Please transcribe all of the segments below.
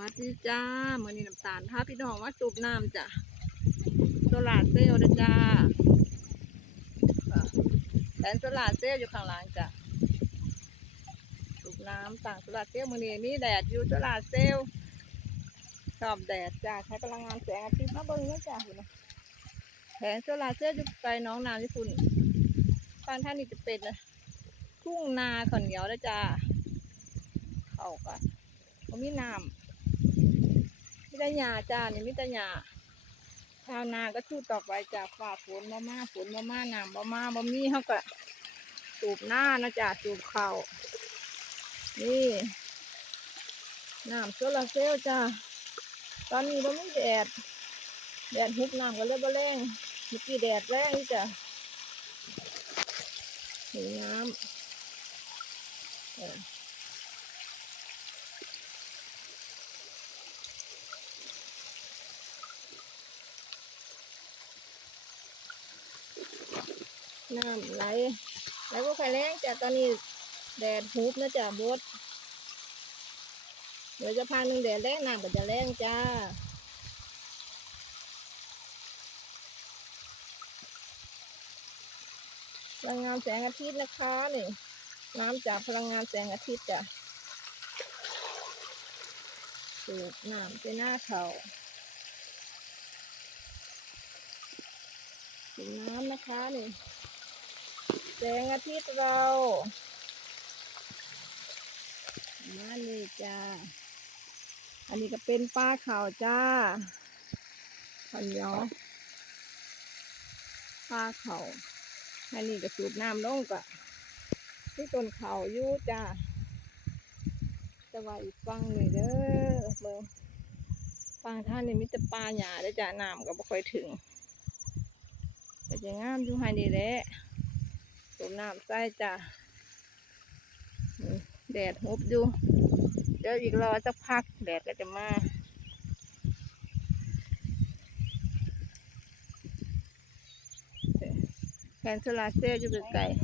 วัสดีจ้าเมื่อนี้น้ำตาลพาพี่น้องมาสูบน้ำจ้ะโซลาร์เซลล์นะจ้าแผนโซลาร์เซลล์อยู่ข้างหลังจ้ะสูบน้ำต่างโซลาร์เซลล์เมื่อนี้มีแดดอยู่โซลาร์เซลล์ชอบแดดจ้าใช้พลังงานแสงอาทิตย์มาเบิ่งนะจ้าคุณนะแผงโซลาร์เซลล์อยู่ไกลหน้องน้ำญี่ปุ่นบานท่านนี่จะเป็นนะทุ่งนาขอนเหนียวนะจ้าเข้ากันเขามีน้ำ แต่หญ้าจ้านี่มีแต่หญ้าชาวนาก็ชูต่อไปจากฝ่าฝนมามาฝนมามาน้ำมามาบ่มีเขาก็สูบหน้านะจ้าสูบเข่านี่น้ำโซลาเซลล์จ้าตอนนี้บ่มีแดด แดดฮุบน้ำก็เลยบ่แรงเมื่อกี้แดดแรงนี่จ้ะนี่น้ำ น้ำไหลไหลก็ไฟแรงจ้ะตอนนี้แดดฮุบนะจ้ะบดเดี๋ยวจะพาหนึ่งแดดแรงน้ำก็จะแรงจ้าพลังงานแสงอาทิตย์นะคะนี่น้ำจากพลังงานแสงอาทิตย์จ้ะสูบน้ำไปหน้าเขาสูบน้ำนะคะนี่ สงอาทิตย์เรามานี่จ้า อันนี้ก็เป็นปลาขาวจ้าขันเหนียวปลาเขาอันนี้ก็สูบน้ำลงกะที่ต้นเขาอยู่จ้าจะว่าอีกฟังหน่อยเด้อเบิ่งฟังท่านนี่มิตรปลาหยาได้จ้าน้ำก็บ่ค่อยถึงแต่จะงามอยู่ให้นี่แหละ สูบน้ำใส่จ้ะแดดหุบอยู่ เดี๋ยวอีกรอสักพัก แดดก็จะมาแผนโซลาเซลล์อยู่ไกลๆ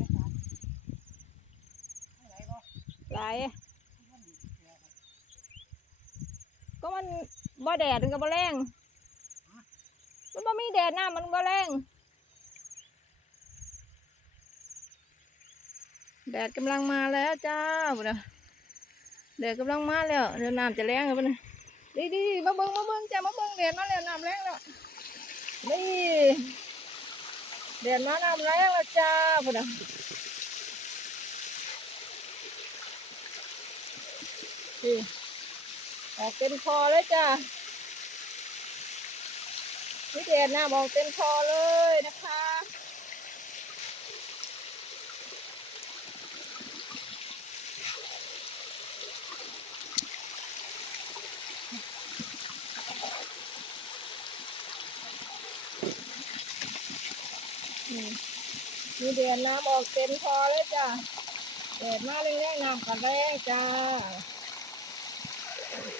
หลก็มันบ่แดดมันก็บ่แรง มันบ่มีแดดหน้ามันบ่แรง แดดกำลังมาแล้วจ้าบุนะแดดกำลังมาแล้วเดี๋ยวน้ำจะแรงแล้วบุนดีดีมาเบิ้งมาเบิ้งจ้ามาเบิ้งแดดมาแล้วน้ำแรงแล้วนี่แดดมาน้ำแรงแล้วจ้าบุนะนี่ออกเต็มคอเลยจ้านี่แดดน้ำออกเต็มคอเลยนะคะ นี่ มีแดดน้ำออกเต็มคอเลยจ้ะแดดมาแรงๆน้ำก็แรงจ้า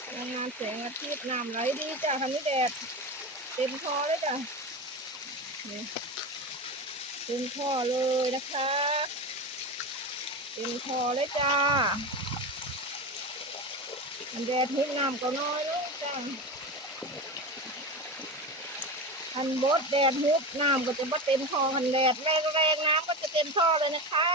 พลังานแสงอาทิตย์น้ำไหลดีจ้ะคันนี้แดดเต็มคอเลยจ้ะเต็มคอเลยนะคะเต็มคอเลยจ้าอันแดดทุกน้ำก็น้อยลงจ้ะ คันบดแดดฮุบน้ำก็จะมาเต็มท่อหันแดดแรงแรงๆน้ำก็จะเต็มท่อเลยนะคะ